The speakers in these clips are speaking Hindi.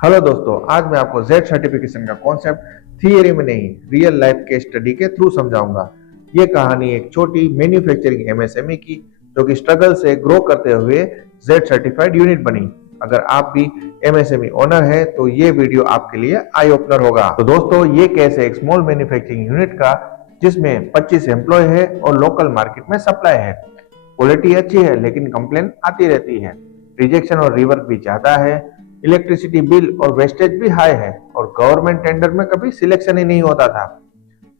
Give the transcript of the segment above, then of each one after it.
हेलो दोस्तों, आज मैं आपको जेड सर्टिफिकेशन का कॉन्सेप्ट थियरी में नहीं, रियल लाइफ केस स्टडी के थ्रू समझाऊंगा। ये कहानी एक छोटी मैन्युफैक्चरिंग एमएसएमई की, जो कि स्ट्रगल से ग्रो करते हुए जेड सर्टिफाइड यूनिट बनी। अगर आप भी एमएसएमई ओनर हैं तो ये वीडियो आपके लिए आई ओपनर होगा। तो दोस्तों, ये केस है एक स्मॉल मैन्युफैक्चरिंग यूनिट का, जिसमें 25 एम्प्लॉय है और लोकल मार्केट में सप्लाई है। क्वालिटी अच्छी है लेकिन कंप्लेन आती रहती है। रिजेक्शन और रिवर्क भी ज्यादा है। इलेक्ट्रिसिटी बिल और वेस्टेज भी हाई है और गवर्नमेंट टेंडर में कभी सिलेक्शन ही नहीं होता था।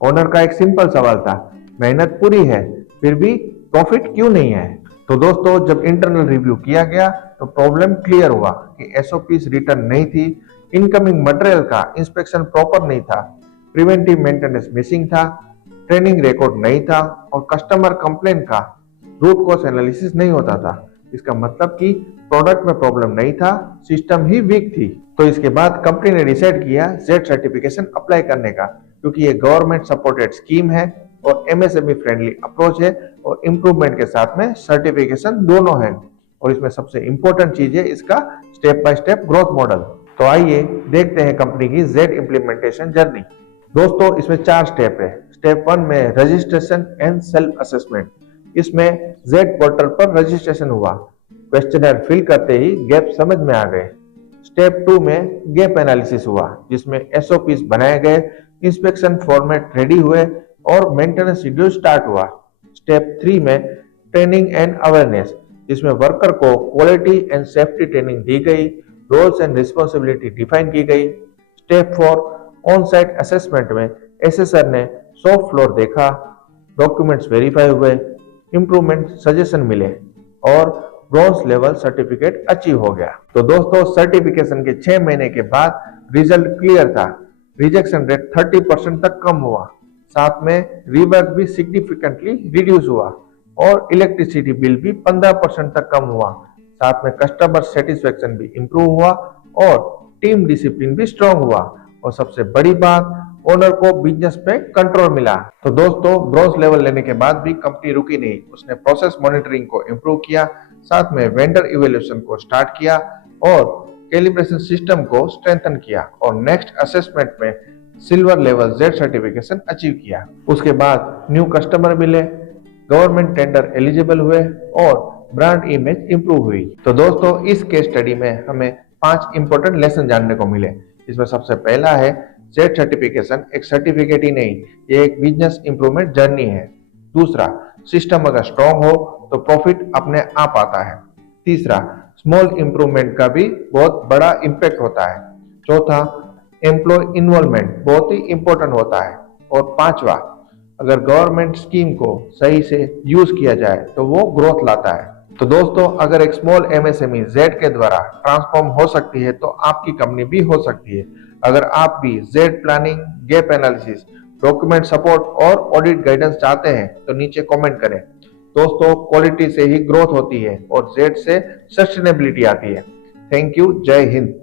ओनर का एक सिंपल सवाल था, मेहनत पूरी है फिर भी प्रॉफिट क्यों नहीं है। तो दोस्तों, जब इंटरनल रिव्यू किया गया तो प्रॉब्लम क्लियर हुआ कि एसओपीज रिटर्न नहीं थी, इनकमिंग मटेरियल का इंस्पेक्शन प्रॉपर नहीं था, प्रिवेंटिव मेंटेनेंस मिसिंग था, ट्रेनिंग रिकॉर्ड नहीं था और कस्टमर कंप्लेन का रूट कॉज एनालिसिस नहीं होता था। इसका मतलब कि प्रोडक्ट में प्रॉब्लम नहीं था, सिस्टम ही वीक थी। तो इसके बाद कंपनी ने डिसाइड किया जेड सर्टिफिकेशन अप्लाई करने का, क्योंकि ये गवर्नमेंट सपोर्टेड स्कीम है और एमएसएमई फ्रेंडली अप्रोच है और इम्प्रूवमेंट के साथ में सर्टिफिकेशन दोनों है। और इसमें सबसे इंपॉर्टेंट चीज है इसका step by step growth model. तो आइए देखते हैं कंपनी की जेड इम्प्लीमेंटेशन जर्नी। दोस्तों, इसमें 4 स्टेप है। स्टेप 1 में रजिस्ट्रेशन एंड सेल्फ असेसमेंट। इसमें जेड पोर्टल पर रजिस्ट्रेशन हुआ, क्वेश्चनर फिल करते ही गैप समझ में आ गए। स्टेप 2 में गैप एनालिसिस हुआ, जिसमें एसओपीज बनाए गए, इंस्पेक्शन फॉर्मेट रेडी हुए और मेंटेनेंस शेड्यूल स्टार्ट हुआ। स्टेप 3 में ट्रेनिंग एंड अवेयरनेस, जिसमें वर्कर को क्वालिटी एंड सेफ्टी ट्रेनिंग दी गई, रोल्स एंड रिस्पॉन्सिबिलिटी डिफाइन की गई। स्टेप 4 ऑन साइट असेसमेंट में एसेसर ने शॉप फ्लोर देखा, डॉक्यूमेंट्स वेरीफाई हुए, इंप्रूवमेंट सजेशन मिले और ब्रॉन्ज लेवल सर्टिफिकेट अचीव हो गया। तो दोस्तों, सर्टिफिकेशन के 6 महीने के बाद रिजल्ट क्लियर था। रिजेक्शन रेट 30% तक कम हुआ, साथ में रिवर्क भी सिग्निफिकेंटली रिड्यूस हुआ और इलेक्ट्रिसिटी बिल भी 15% तक कम हुआ। साथ में कस्टमर सेटिस्फेक्शन भी इंप्रूव हुआ और टीम डिसिप्लिन भी स्ट्रांग हुआ और सबसे बड़ी बात, ओनर को बिजनेस पे कंट्रोल मिला। तो दोस्तों, ब्रॉन्ज लेवल लेने के बाद भी कंपनी रुकी नहीं, उसने प्रोसेस मॉनिटरिंग को इंप्रूव किया, साथ में वेंडर इवैल्यूएशन को स्टार्ट किया और कैलिब्रेशन सिस्टम को स्ट्रेंथन किया और नेक्स्ट असेसमेंट में silver level Z certification achieve किया। उसके बाद न्यू कस्टमर मिले, गवर्नमेंट टेंडर एलिजिबल हुए और ब्रांड इमेज इंप्रूव हुई। तो दोस्तों, इस केस स्टडी में हमें 5 इंपॉर्टेंट लेसन जानने को मिले। इसमें सबसे पहला है, जेड सर्टिफिकेशन एक सर्टिफिकेट ही नहीं, ये एक बिजनेस इंप्रूवमेंट जर्नी है। दूसरा, सिस्टम अगर स्ट्रांग हो तो प्रॉफिट अपने आप आता है। तीसरा, स्मॉल इंप्रूवमेंट का भी बहुत बड़ा इंपैक्ट होता है। चौथा, एम्प्लॉय इन्वॉल्वमेंट बहुत ही इंपॉर्टेंट होता है। और पांचवा, अगर गवर्नमेंट स्कीम को सही से यूज किया जाए तो वो ग्रोथ लाता है। तो दोस्तों, अगर एक स्मॉल एमएसएमई जेड के द्वारा ट्रांसफॉर्म हो सकती है तो आपकी कंपनी भी हो सकती है। अगर आप भी Z planning, gap analysis, document support और ऑडिट गाइडेंस चाहते हैं तो नीचे कमेंट करें। दोस्तों, क्वालिटी से ही ग्रोथ होती है और जेड से सस्टेनेबिलिटी आती है। Thank you. जय हिंद।